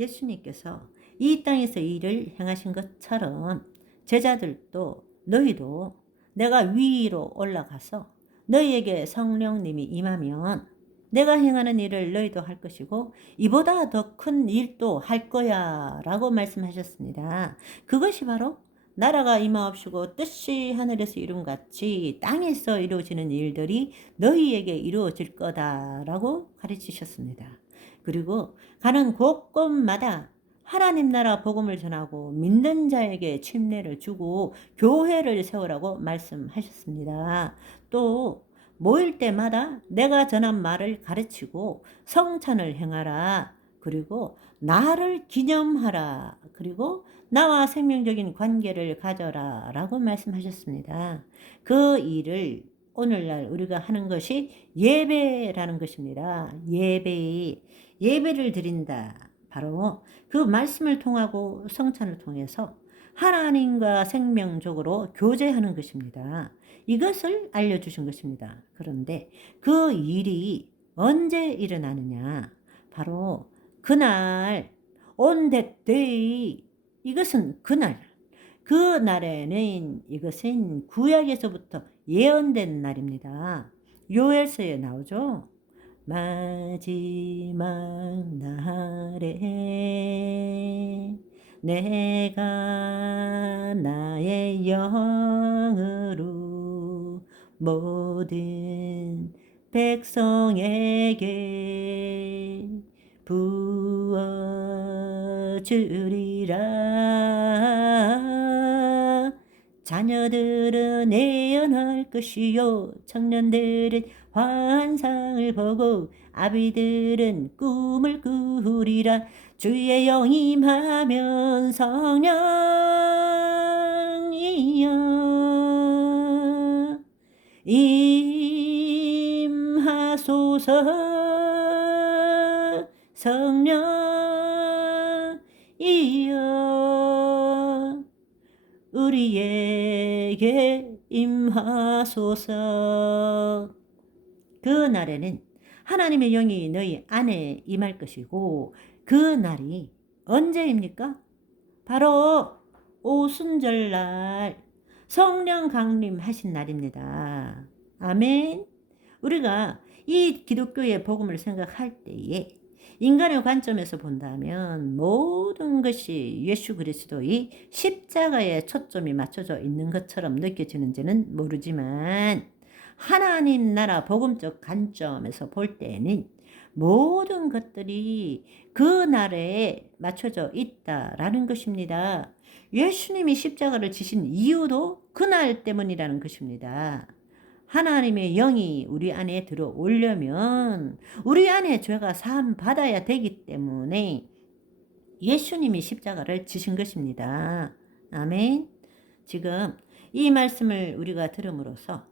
예수님께서 이 땅에서 일을 행하신 것처럼 제자들도 너희도 내가 위로 올라가서 너희에게 성령님이 임하면 내가 행하는 일을 너희도 할 것이고 이보다 더 큰 일도 할 거야 라고 말씀하셨습니다. 그것이 바로 나라가 임하옵시고 뜻이 하늘에서 이룬같이 땅에서 이루어지는 일들이 너희에게 이루어질 거다라고 가르치셨습니다. 그리고 가는 곳곳마다 하나님 나라 복음을 전하고 믿는 자에게 침례를 주고 교회를 세우라고 말씀하셨습니다. 또 모일 때마다 내가 전한 말을 가르치고 성찬을 행하라. 그리고 나를 기념하라. 그리고 나와 생명적인 관계를 가져라 라고 말씀하셨습니다. 그 일을 오늘날 우리가 하는 것이 예배라는 것입니다. 예배를 드린다. 바로 그 말씀을 통하고 성찬을 통해서 하나님과 생명적으로 교제하는 것입니다. 이것을 알려주신 것입니다. 그런데 그 일이 언제 일어나느냐? 바로 그날 on that day, 이것은 그 날에는 이것은 구약에서부터 예언된 날입니다. 요엘서에 나오죠. 마지막 날에 내가 나의 영으로 모든 백성에게 부어주리라. 자녀들은 예언할 것이요 청년들은 환상을 보고 아비들은 꿈을 꾸리라. 주의 영 임하면 성령이여 임하소서. 성령이여 우리에게 임하소서. 그 날에는 하나님의 영이 너희 안에 임할 것이고 그 날이 언제입니까? 바로 오순절날 성령 강림하신 날입니다. 아멘. 우리가 이 기독교의 복음을 생각할 때에 인간의 관점에서 본다면 모든 것이 예수 그리스도의 십자가에 초점이 맞춰져 있는 것처럼 느껴지는지는 모르지만 하나님 나라 복음적 관점에서 볼 때는 모든 것들이 그 날에 맞춰져 있다라는 것입니다. 예수님이 십자가를 지신 이유도 그날 때문이라는 것입니다. 하나님의 영이 우리 안에 들어오려면 우리 안에 죄가 사함 받아야 되기 때문에 예수님이 십자가를 지신 것입니다. 아멘. 지금 이 말씀을 우리가 들음으로써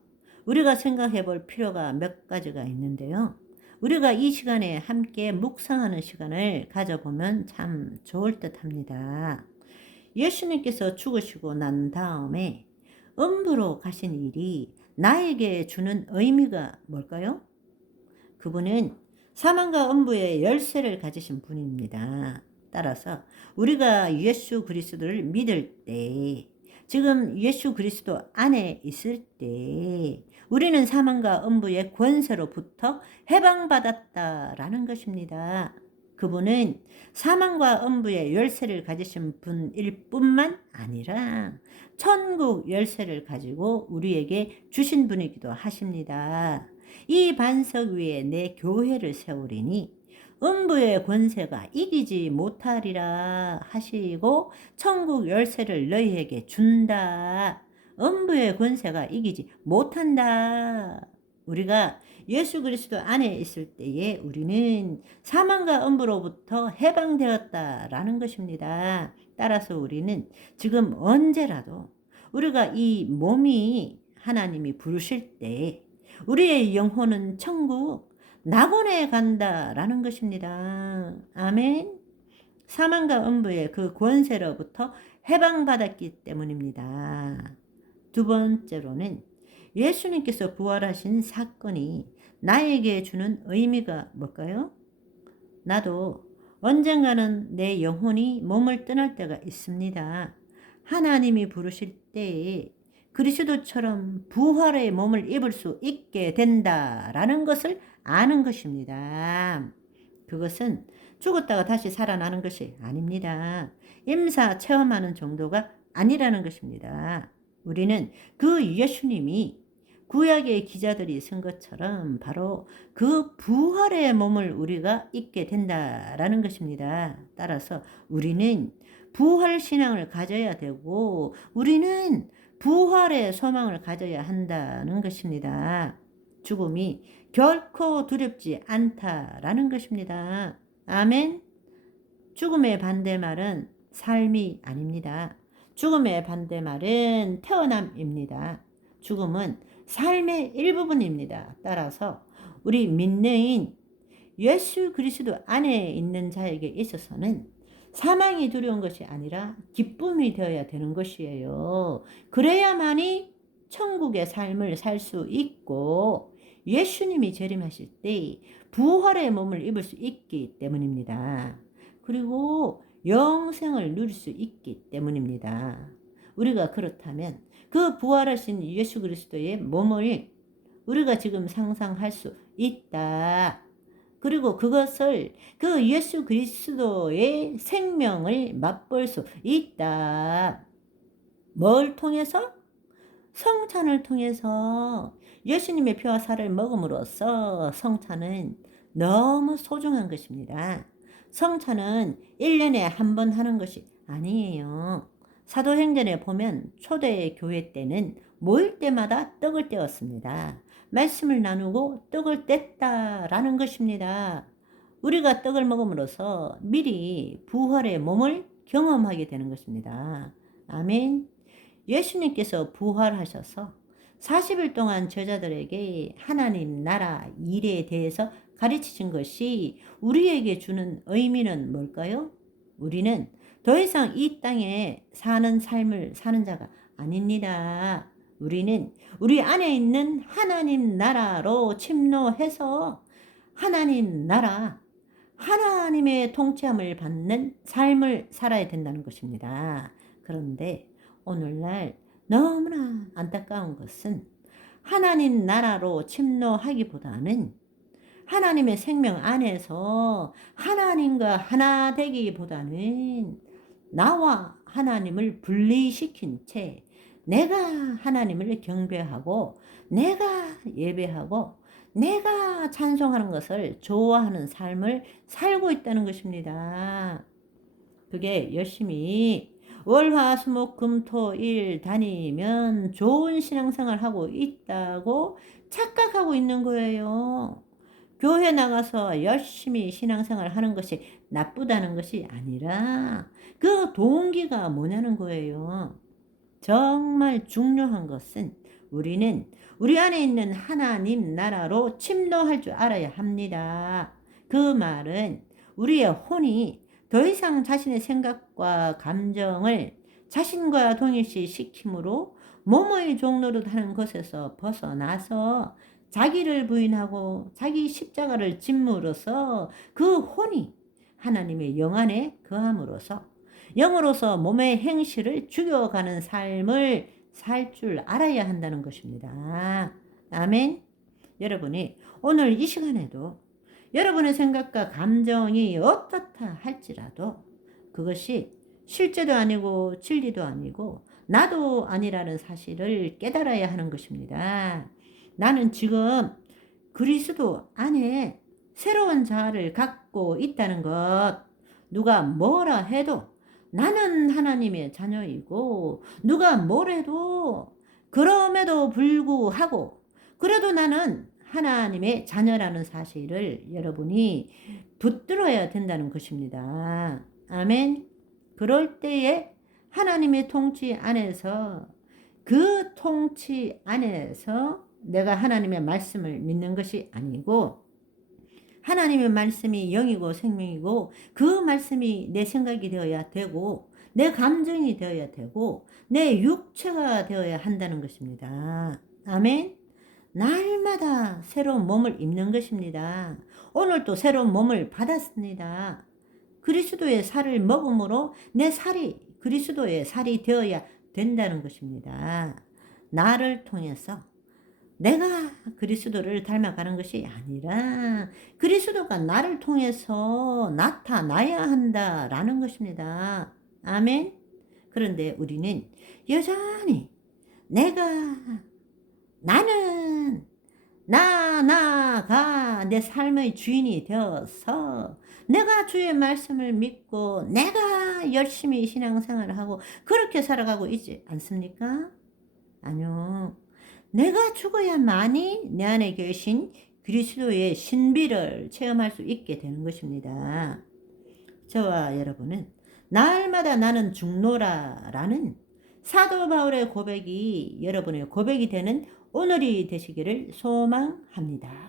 우리가 생각해 볼 필요가 몇 가지가 있는데요. 우리가 이 시간에 함께 묵상하는 시간을 가져보면 참 좋을 듯 합니다. 예수님께서 죽으시고 난 다음에 음부로 가신 일이 나에게 주는 의미가 뭘까요? 그분은 사망과 음부의 열쇠를 가지신 분입니다. 따라서 우리가 예수 그리스도를 믿을 때, 지금 예수 그리스도 안에 있을 때 우리는 사망과 음부의 권세로부터 해방받았다라는 것입니다. 그분은 사망과 음부의 열쇠를 가지신 분일 뿐만 아니라 천국 열쇠를 가지고 우리에게 주신 분이기도 하십니다. 이 반석 위에 내 교회를 세우리니 음부의 권세가 이기지 못하리라 하시고 천국 열쇠를 너희에게 준다. 음부의 권세가 이기지 못한다. 우리가 예수 그리스도 안에 있을 때에 우리는 사망과 음부로부터 해방되었다라는 것입니다. 따라서 우리는 지금 언제라도 우리가 이 몸이 하나님이 부르실 때 우리의 영혼은 천국 낙원에 간다라는 것입니다. 아멘. 사망과 음부의 그 권세로부터 해방받았기 때문입니다. 두 번째로는 예수님께서 부활하신 사건이 나에게 주는 의미가 뭘까요? 나도 언젠가는 내 영혼이 몸을 떠날 때가 있습니다. 하나님이 부르실 때에 그리스도처럼 부활의 몸을 입을 수 있게 된다라는 것을 아는 것입니다. 그것은 죽었다가 다시 살아나는 것이 아닙니다. 임사 체험하는 정도가 아니라는 것입니다. 우리는 그 예수님이 구약의 기자들이 쓴 것처럼 바로 그 부활의 몸을 우리가 입게 된다라는 것입니다. 따라서 우리는 부활 신앙을 가져야 되고 우리는 부활의 소망을 가져야 한다는 것입니다. 죽음이 결코 두렵지 않다라는 것입니다. 아멘. 죽음의 반대말은 삶이 아닙니다. 죽음의 반대말은 태어남입니다. 죽음은 삶의 일부분입니다. 따라서 우리 믿는 예수 그리스도 안에 있는 자에게 있어서는 사망이 두려운 것이 아니라 기쁨이 되어야 되는 것이에요. 그래야만이 천국의 삶을 살 수 있고 예수님이 재림하실 때 부활의 몸을 입을 수 있기 때문입니다. 그리고 영생을 누릴 수 있기 때문입니다. 우리가 그렇다면 그 부활하신 예수 그리스도의 몸을 우리가 지금 상상할 수 있다. 그리고 그것을 그 예수 그리스도의 생명을 맛볼 수 있다. 뭘 통해서? 성찬을 통해서 예수님의 피와 살을 먹음으로써 성찬은 너무 소중한 것입니다. 성찬은 1년에 한 번 하는 것이 아니에요. 사도행전에 보면 초대 교회 때는 모일 때마다 떡을 떼었습니다. 말씀을 나누고 떡을 뗐다라는 것입니다. 우리가 떡을 먹음으로써 미리 부활의 몸을 경험하게 되는 것입니다. 아멘. 예수님께서 부활하셔서 40일 동안 제자들에게 하나님 나라 일에 대해서 가르치신 것이 우리에게 주는 의미는 뭘까요? 우리는 더 이상 이 땅에 사는 삶을 사는 자가 아닙니다. 우리는 우리 안에 있는 하나님 나라로 침노해서 하나님 나라, 하나님의 통치함을 받는 삶을 살아야 된다는 것입니다. 그런데 오늘날 너무나 안타까운 것은 하나님 나라로 침노하기보다는 하나님의 생명 안에서 하나님과 하나 되기보다는 나와 하나님을 분리시킨 채 내가 하나님을 경배하고 내가 예배하고 내가 찬송하는 것을 좋아하는 삶을 살고 있다는 것입니다. 그게 열심히 월화수목금토일 다니면 좋은 신앙생활 하고 있다고 착각하고 있는 거예요. 교회 나가서 열심히 신앙생활 하는 것이 나쁘다는 것이 아니라 그 동기가 뭐냐는 거예요. 정말 중요한 것은 우리는 우리 안에 있는 하나님 나라로 침노할 줄 알아야 합니다. 그 말은 우리의 혼이 더 이상 자신의 생각과 감정을 자신과 동일시 시킴으로 몸의 종노릇 하는 것에서 벗어나서 자기를 부인하고 자기 십자가를 짐으로써 그 혼이 하나님의 영 안에 거함으로써 영으로서 몸의 행실을 죽여가는 삶을 살 줄 알아야 한다는 것입니다. 아멘. 여러분이 오늘 이 시간에도 여러분의 생각과 감정이 어떻다 할지라도 그것이 실제도 아니고 진리도 아니고 나도 아니라는 사실을 깨달아야 하는 것입니다. 나는 지금 그리스도 안에 새로운 자아를 갖고 있다는 것, 누가 뭐라 해도 나는 하나님의 자녀이고 누가 뭐래도 그럼에도 불구하고 그래도 나는 하나님의 자녀라는 사실을 여러분이 붙들어야 된다는 것입니다. 아멘. 그럴 때에 하나님의 통치 안에서 그 통치 안에서 내가 하나님의 말씀을 믿는 것이 아니고 하나님의 말씀이 영이고 생명이고 그 말씀이 내 생각이 되어야 되고 내 감정이 되어야 되고 내 육체가 되어야 한다는 것입니다. 아멘. 날마다 새로운 몸을 입는 것입니다. 오늘 또 새로운 몸을 받았습니다. 그리스도의 살을 먹음으로 내 살이 그리스도의 살이 되어야 된다는 것입니다. 나를 통해서 내가 그리스도를 닮아가는 것이 아니라 그리스도가 나를 통해서 나타나야 한다라는 것입니다. 아멘. 그런데 우리는 여전히 나는 나가 내 삶의 주인이 되어서 내가 주의 말씀을 믿고 내가 열심히 신앙생활을 하고 그렇게 살아가고 있지 않습니까? 아니요. 내가 죽어야만이 내 안에 계신 그리스도의 신비를 체험할 수 있게 되는 것입니다. 저와 여러분은 날마다 나는 죽노라라는 사도 바울의 고백이 여러분의 고백이 되는 오늘이 되시기를 소망합니다.